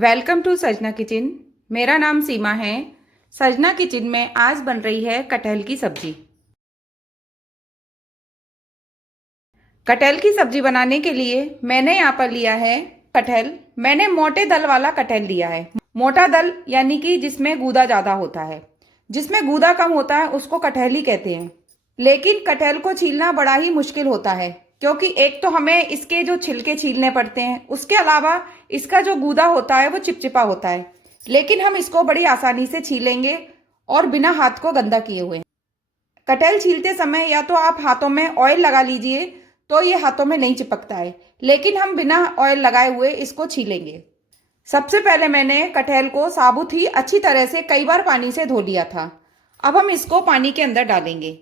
Welcome to सजना kitchen. मेरा नाम सीमा है। सजना किचन में आज बन रही है कटहल की सब्जी। कटहल की सब्जी बनाने के लिए मैंने यहाँ पर लिया है कटहल। मैंने मोटे दल वाला कटहल लिया है। मोटा दल यानी कि जिसमें गूदा ज़्यादा होता है। जिसमें गूदा कम होता है उसको कटहल ही कहते हैं। लेकिन कटहल को छीलना बड़ा ही मुश्किल होता है, क्योंकि एक तो हमें इसके जो छिलके छीलने पड़ते हैं, उसके अलावा इसका जो गूदा होता है वो चिपचिपा होता है। लेकिन हम इसको बड़ी आसानी से छीलेंगे और बिना हाथ को गंदा किए हुए। कटहल छीलते समय या तो आप हाथों में ऑयल लगा लीजिए, तो ये हाथों में नहीं चिपकता है। लेकिन हम बिना ऑयल लगाए हुए इसको छीलेंगे। सबसे पहले मैंने कटहल को साबुत ही अच्छी तरह से कई बार पानी से धो लिया था। अब हम इसको पानी के अंदर डालेंगे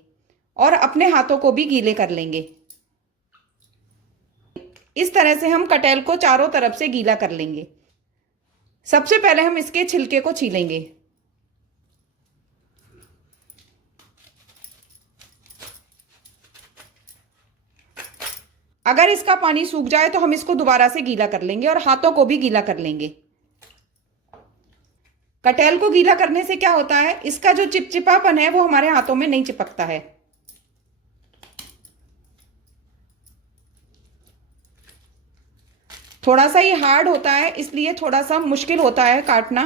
और अपने हाथों को भी गीले कर लेंगे। इस तरह से हम कटहल को चारों तरफ से गीला कर लेंगे। सबसे पहले हम इसके छिलके को छीलेंगे। अगर इसका पानी सूख जाए तो हम इसको दोबारा से गीला कर लेंगे और हाथों को भी गीला कर लेंगे। कटहल को गीला करने से क्या होता है, इसका जो चिपचिपापन है वो हमारे हाथों में नहीं चिपकता है। थोड़ा सा ये हार्ड होता है, इसलिए थोड़ा सा मुश्किल होता है काटना।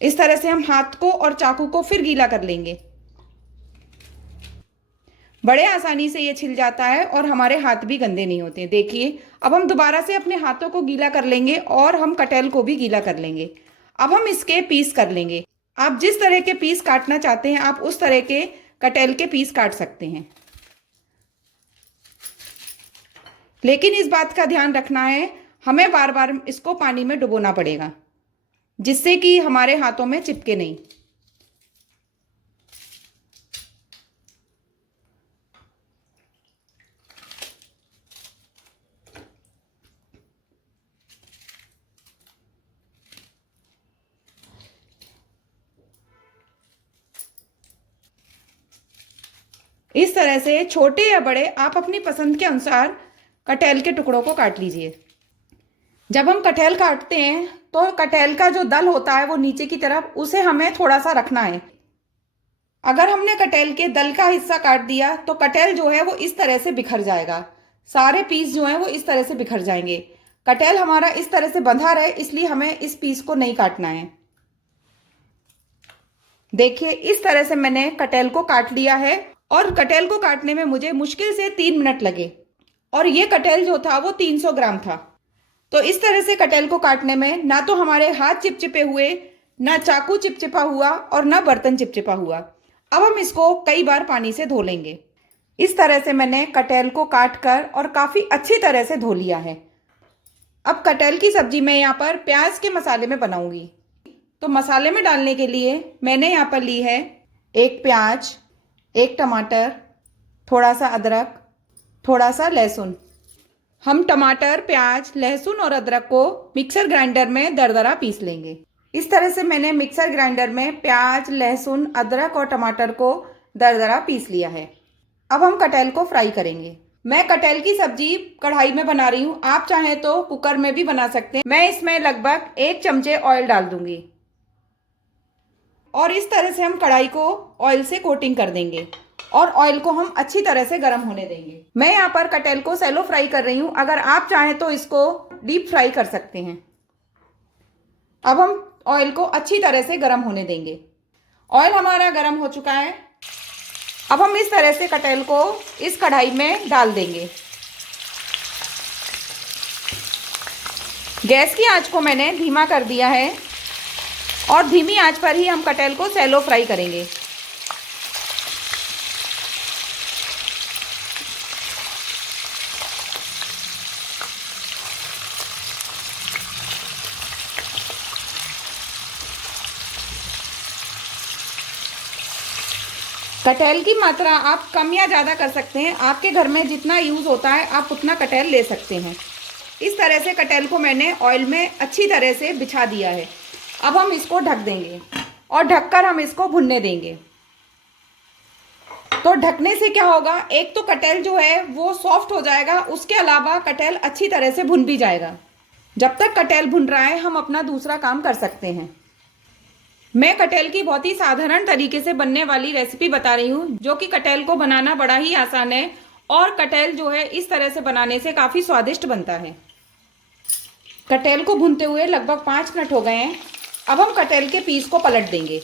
इस तरह से हम हाथ को और चाकू को फिर गीला कर लेंगे। बड़े आसानी से ये छिल जाता है और हमारे हाथ भी गंदे नहीं होते। देखिए, अब हम दोबारा से अपने हाथों को गीला कर लेंगे और हम कटहल को भी गीला कर लेंगे। अब हम इसके पीस कर लेंगे। आप जिस तरह के पीस काटना चाहते हैं आप उस तरह के कटहल के पीस काट सकते हैं। लेकिन इस बात का ध्यान रखना है, हमें बार बार इसको पानी में डुबोना पड़ेगा, जिससे कि हमारे हाथों में चिपके नहीं। इस तरह से छोटे या बड़े आप अपनी पसंद के अनुसार कटहल के टुकड़ों को काट लीजिए। जब हम कटहल काटते हैं तो कटहल का जो दल होता है वो नीचे की तरफ, उसे हमें थोड़ा सा रखना है। अगर हमने कटहल के दल का हिस्सा काट दिया तो कटहल जो है वो इस तरह से बिखर जाएगा। सारे पीस जो हैं वो इस तरह से बिखर जाएंगे। कटहल हमारा इस तरह से बंधा रहे, इसलिए हमें इस पीस को नहीं काटना है। देखिए, इस तरह से मैंने कटहल को काट लिया है और कटहल को काटने में मुझे मुश्किल से 3 मिनट लगे। और ये कटहल जो था वो 300 ग्राम था। तो इस तरह से कटहल को काटने में ना तो हमारे हाथ चिपचिपे हुए, ना चाकू चिपचिपा हुआ और ना बर्तन चिपचिपा हुआ। अब हम इसको कई बार पानी से धो लेंगे। इस तरह से मैंने कटहल को काट कर और काफ़ी अच्छी तरह से धो लिया है। अब कटहल की सब्जी मैं यहाँ पर प्याज के मसाले में बनाऊंगी। तो मसाले में डालने के लिए मैंने यहाँ पर ली है एक प्याज, एक टमाटर, थोड़ा सा अदरक, थोड़ा सा लहसुन। हम टमाटर, प्याज, लहसुन और अदरक को मिक्सर ग्राइंडर में दरदरा पीस लेंगे। इस तरह से मैंने मिक्सर ग्राइंडर में प्याज, लहसुन, अदरक और टमाटर को दरदरा पीस लिया है। अब हम कटहल को फ्राई करेंगे। मैं कटहल की सब्जी कढ़ाई में बना रही हूँ, आप चाहें तो कुकर में भी बना सकते हैं। मैं इसमें लगभग 1 चमचे ऑयल डाल दूंगी और इस तरह से हम कढ़ाई को ऑयल से कोटिंग कर देंगे और ऑयल को हम अच्छी तरह से गर्म होने देंगे। मैं यहाँ पर कटहल को सैलो फ्राई कर रही हूँ, अगर आप चाहें तो इसको डीप फ्राई कर सकते हैं। अब हम ऑयल को अच्छी तरह से गर्म होने देंगे। ऑयल हमारा गर्म हो चुका है। अब हम इस तरह से कटहल को इस कढ़ाई में डाल देंगे। गैस की आंच को मैंने धीमा कर दिया है और धीमी आंच पर ही हम कटहल को सैलो फ्राई करेंगे। कटहल की मात्रा आप कम या ज़्यादा कर सकते हैं। आपके घर में जितना यूज़ होता है आप उतना कटहल ले सकते हैं। इस तरह से कटहल को मैंने ऑयल में अच्छी तरह से बिछा दिया है। अब हम इसको ढक देंगे और ढककर हम इसको भुनने देंगे। तो ढकने से क्या होगा, एक तो कटहल जो है वो सॉफ्ट हो जाएगा, उसके अलावा कटहल अच्छी तरह से भुन भी जाएगा। जब तक कटहल भुन रहा है हम अपना दूसरा काम कर सकते हैं। मैं कटहल की बहुत ही साधारण तरीके से बनने वाली रेसिपी बता रही हूँ, जो कि कटहल को बनाना बड़ा ही आसान है और कटहल जो है इस तरह से बनाने से काफ़ी स्वादिष्ट बनता है। कटहल को भूनते हुए लगभग 5 मिनट हो गए हैं। अब हम कटहल के पीस को पलट देंगे।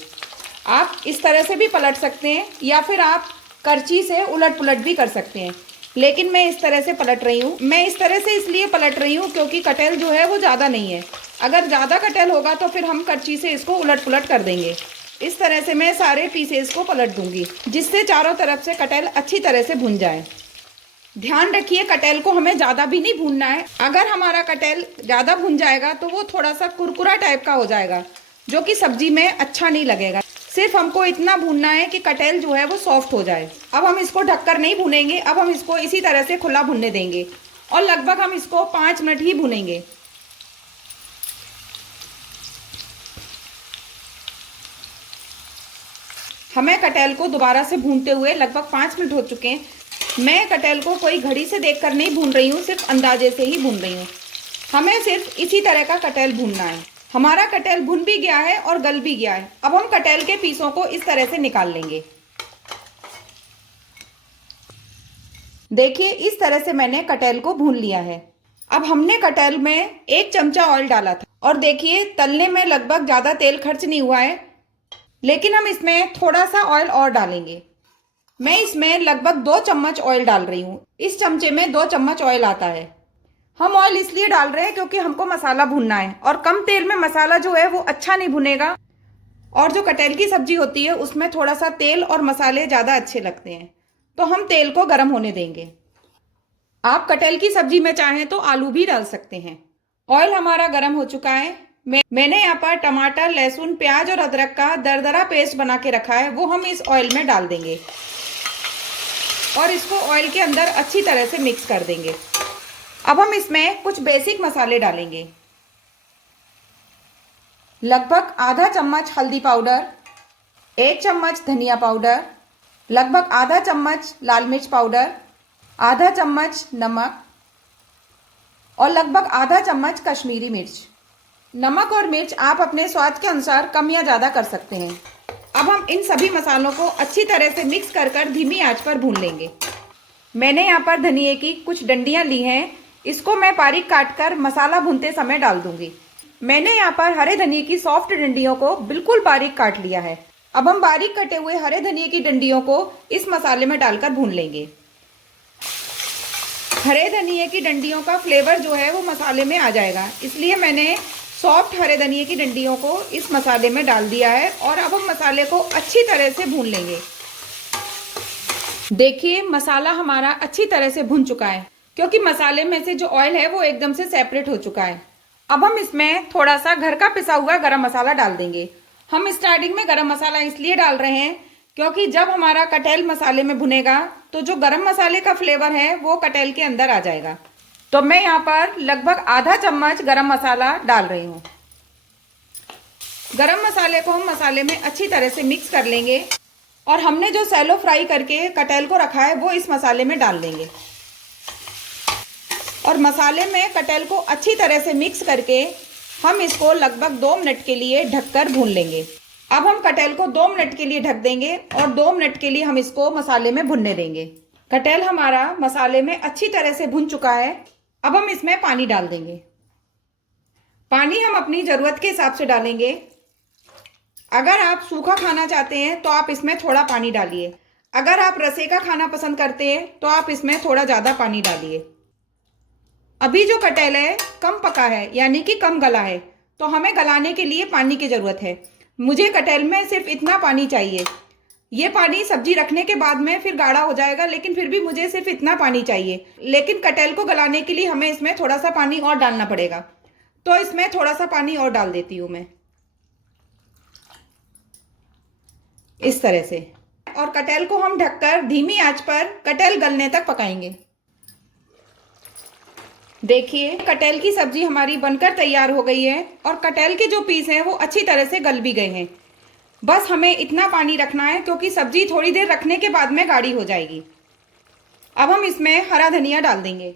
आप इस तरह से भी पलट सकते हैं या फिर आप करछी से उलट पुलट भी कर सकते हैं, लेकिन मैं इस तरह से पलट रही हूँ। मैं इस तरह से इसलिए पलट रही हूँ क्योंकि कटहल जो है वो ज़्यादा नहीं है। अगर ज़्यादा कटहल होगा तो फिर हम करछी से इसको उलट पुलट कर देंगे। इस तरह से मैं सारे पीसेस को पलट दूंगी, जिससे चारों तरफ से कटहल अच्छी तरह से भुन जाए। ध्यान रखिए, कटहल को हमें ज़्यादा भी नहीं भूनना है। अगर हमारा कटहल ज़्यादा भुन जाएगा तो वो थोड़ा सा कुरकुरा टाइप का हो जाएगा, जो कि सब्जी में अच्छा नहीं लगेगा। सिर्फ हमको इतना भूनना है कि कटहल जो है वो सॉफ्ट हो जाए। अब हम इसको ढककर नहीं भूनेंगे, अब हम इसको इसी तरह से खुला भुनने देंगे और लगभग हम इसको 5 मिनट ही भूनेंगे। हमें कटहल को दोबारा से भूनते हुए लगभग 5 मिनट हो चुके हैं। मैं कटहल को कोई घड़ी से देखकर नहीं भून रही हूँ, सिर्फ अंदाजे से ही भून रही हूँ। हमें सिर्फ इसी तरह का कटहल भूनना है। हमारा कटहल भुन भी गया है और गल भी गया है। अब हम कटहल के पीसों को इस तरह से निकाल लेंगे। देखिए, इस तरह से मैंने कटहल को भून लिया है। अब हमने कटहल में 1 चमचा ऑयल डाला था और देखिए तलने में लगभग ज़्यादा तेल खर्च नहीं हुआ है, लेकिन हम इसमें थोड़ा सा ऑयल और डालेंगे। मैं इसमें लगभग 2 चम्मच ऑयल डाल रही हूँ। इस चमचे में 2 चम्मच ऑयल आता है। हम ऑयल इसलिए डाल रहे हैं क्योंकि हमको मसाला भूनना है और कम तेल में मसाला जो है वो अच्छा नहीं भुनेगा, और जो कटहल की सब्जी होती है उसमें थोड़ा सा तेल और मसाले ज़्यादा अच्छे लगते हैं। तो हम तेल को गर्म होने देंगे। आप कटहल की सब्जी में चाहें तो आलू भी डाल सकते हैं। ऑयल हमारा गर्म हो चुका है। मैंने यहाँ पर टमाटर, लहसुन, प्याज और अदरक का दरदरा पेस्ट बना के रखा है, वो हम इस ऑयल में डाल देंगे और इसको ऑयल के अंदर अच्छी तरह से मिक्स कर देंगे। अब हम इसमें कुछ बेसिक मसाले डालेंगे। लगभग आधा चम्मच हल्दी पाउडर, 1 चम्मच धनिया पाउडर, लगभग आधा चम्मच लाल मिर्च पाउडर, आधा चम्मच नमक और लगभग आधा चम्मच कश्मीरी मिर्च। नमक और मिर्च आप अपने स्वाद के अनुसार कम या ज़्यादा कर सकते हैं। अब हम इन सभी मसालों को अच्छी तरह से मिक्स कर कर धीमी आंच पर भून लेंगे। मैंने यहाँ पर धनिए की कुछ डंडियाँ ली हैं, इसको मैं बारीक काट कर मसाला भूनते समय डाल दूंगी। मैंने यहाँ पर हरे धनिए की सॉफ्ट डंडियों को बिल्कुल बारीक काट लिया है। अब हम बारीक कटे हुए हरे धनिए की डंडियों को इस मसाले में डालकर भून लेंगे। हरे धनिए की डंडियों का फ्लेवर जो है वो मसाले में आ जाएगा, इसलिए मैंने सॉफ्ट हरे धनिए की डंडियों को इस मसाले में डाल दिया है और अब हम मसाले को अच्छी तरह से भून लेंगे। देखिए, मसाला हमारा अच्छी तरह से भुन चुका है क्योंकि मसाले में से जो ऑयल है वो एकदम से सेपरेट हो चुका है। अब हम इसमें थोड़ा सा घर का पिसा हुआ गरम मसाला डाल देंगे। हम स्टार्टिंग में गरम मसाला इसलिए डाल रहे हैं क्योंकि जब हमारा कटहल मसाले में भुनेगा तो जो गरम मसाले का फ्लेवर है वो कटहल के अंदर आ जाएगा। तो मैं यहाँ पर लगभग आधा चम्मच गरम मसाला डाल रही हूँ। गरम मसाले को हम मसाले में अच्छी तरह से मिक्स कर लेंगे और हमने जो सैलो फ्राई करके कटहल को रखा है वो इस मसाले में डाल देंगे और मसाले में कटहल को अच्छी तरह से मिक्स करके हम इसको लगभग 2 मिनट के लिए ढककर भून लेंगे। अब हम कटहल को 2 मिनट के लिए ढक देंगे और 2 मिनट के लिए हम इसको मसाले में भुनने देंगे। कटहल हमारा मसाले में अच्छी तरह से भुन चुका है। अब हम इसमें पानी डाल देंगे। पानी हम अपनी ज़रूरत के हिसाब से डालेंगे। अगर आप सूखा खाना चाहते हैं तो आप इसमें थोड़ा पानी डालिए। अगर आप रसे का खाना पसंद करते हैं तो आप इसमें थोड़ा ज़्यादा पानी डालिए। अभी जो कटहल है कम पका है, यानी कि कम गला है, तो हमें गलाने के लिए पानी की ज़रूरत है। मुझे कटहल में सिर्फ इतना पानी चाहिए। ये पानी सब्जी रखने के बाद में फिर गाढ़ा हो जाएगा, लेकिन फिर भी मुझे सिर्फ इतना पानी चाहिए। लेकिन कटहल को गलाने के लिए हमें इसमें थोड़ा सा पानी और डालना पड़ेगा, तो इसमें थोड़ा सा पानी और डाल देती हूँ मैं इस तरह से। और कटहल को हम ढककर धीमी आंच पर कटहल गलने तक पकाएंगे। देखिए, कटहल की सब्जी हमारी बनकर तैयार हो गई है और कटहल के जो पीस हैं वो अच्छी तरह से गल भी गए हैं। बस हमें इतना पानी रखना है क्योंकि सब्जी थोड़ी देर रखने के बाद में गाढ़ी हो जाएगी। अब हम इसमें हरा धनिया डाल देंगे।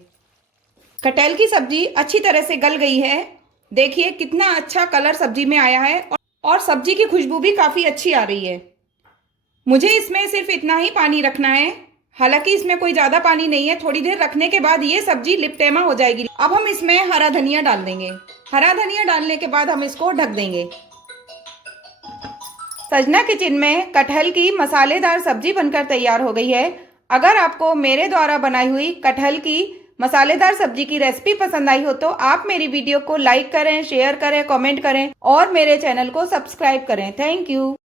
कटहल की सब्जी अच्छी तरह से गल गई है। देखिए कितना अच्छा कलर सब्जी में आया है और सब्जी की खुशबू भी काफ़ी अच्छी आ रही है। मुझे इसमें सिर्फ इतना ही पानी रखना है, हालांकि इसमें कोई ज़्यादा पानी नहीं है। थोड़ी देर रखने के बाद ये सब्जी लिपटेमा हो जाएगी। अब हम इसमें हरा धनिया डाल देंगे। हरा धनिया डालने के बाद हम इसको ढक देंगे। सजना किचन में कटहल की मसालेदार सब्जी बनकर तैयार हो गई है। अगर आपको मेरे द्वारा बनाई हुई कटहल की मसालेदार सब्जी की रेसिपी पसंद आई हो तो आप मेरी वीडियो को लाइक करें, शेयर करें, कमेंट करें और मेरे चैनल को सब्सक्राइब करें। Thank you.